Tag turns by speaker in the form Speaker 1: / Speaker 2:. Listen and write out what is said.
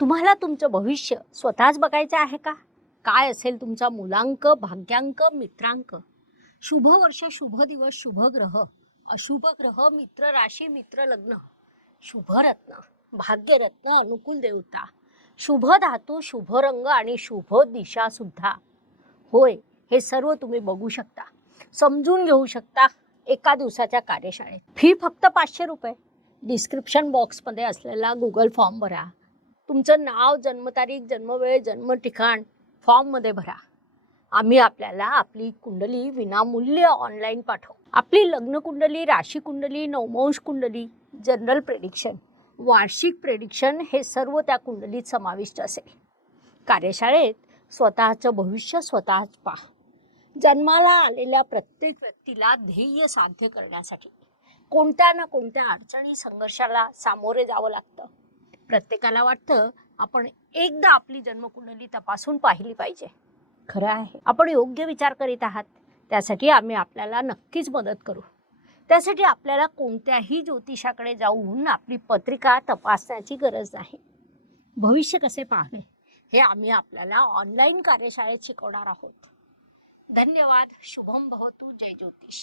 Speaker 1: तुम्हाला तुमचं भविष्य स्वतःच बघायचं आहे का? काय असेल तुमचा मुलांक भाग्यांक मित्रांक? शुभ वर्ष शुभ दिवस शुभ ग्रह अशुभ ग्रह मित्र राशी मित्र लग्न शुभरत्न भाग्यरत्न अनुकूल देवता शुभ धातू शुभ रंग आणि शुभ दिशा सुद्धा. होय हे सर्व तुम्ही बघू शकता. समजून घेऊ शकता एका दिवसाच्या कार्यशाळेत. फी फक्त पाचशे रुपये. डिस्क्रिप्शन बॉक्समध्ये असलेला गुगल फॉर्म भरा. तुमचं नाव जन्मतारीख जन्मवेळ जन्म ठिकाण फॉर्ममध्ये भरा. आम्ही आपल्याला आपली कुंडली विनामूल्य ऑनलाईन पाठवू. आपली लग्न कुंडली राशी कुंडली नवमांश कुंडली जनरल प्रेडिक्शन वार्षिक प्रेडिक्शन हे सर्व त्या कुंडलीत समाविष्ट असेल. कार्यशाळेत स्वतःचं भविष्य स्वतःच पहा. जन्माला आलेल्या प्रत्येक व्यक्तीला ध्येय साध्य करण्यासाठी कोणत्या ना कोणत्या अडचणी संघर्षाला सामोरे जावं लागतं. प्रत्येकाला वाटतं आपण एकदा आपली जन्मकुंडली तपासून पाहिली पाहिजे. खरं आहे. आपण योग्य विचार करीत आहात त्यासाठी आम्ही आपल्याला नक्कीच मदत करू. त्यासाठी आपल्याला कोणत्याही ज्योतिषाकडे जाऊन आपली पत्रिका तपासण्याची गरज नाही. भविष्य कसे पाहावे हे आम्ही आपल्याला ऑनलाईन कार्यशाळेत शिकवणार आहोत. धन्यवाद शुभम भवतु जय ज्योतिष.